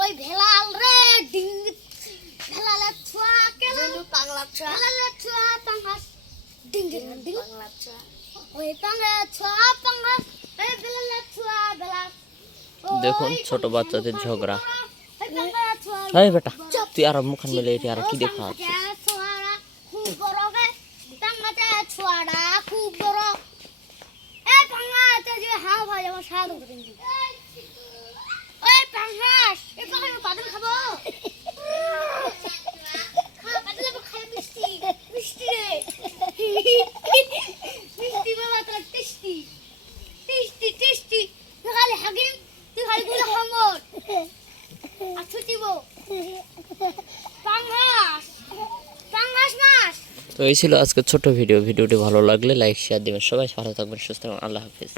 ওই ভেলাল রে ডিং ভেলালে ছোয়া কেলা পাগলা ছোয়া ভেলালে ছোয়া পাঙ্গাস ডিং ডিং পাগলা ছোয়া ওই পাঙ্গা ছোয়া পাঙ্গাস ওই ভেলালে ছোয়া ভেলা দেখুন ছোট বাচ্চাদের ঝগড়া। এই বেটা তুই আর মুখান মেলে এটি আর কি দেখা আছে? খুব বড় গে পাঙ্গাটা ছোয়াড়া খুব বড় এই পাঙ্গাটা যে হাও ভাই আমার সাধু দিন ওই পাঙ্গাস এই পাঙ্গা পাদল খাবো খা পাদল খাই মিষ্টি মিষ্টি রে মিষ্টি বাবা তো টেস্টি টেস্টি টেস্টি খালি হাগিম তুই খালি গুলো খামর আচ্ছা দিবো পাঙ্গাস পাঙ্গাস মাছ। তো এই ছিল আজকের ছোট ভিডিও। ভিডিওটি ভালো লাগলে লাইক শেয়ার দিবেন। সবাই ভালো থাকবেন, সুস্থ থাকবেন। আল্লাহ হাফেজ।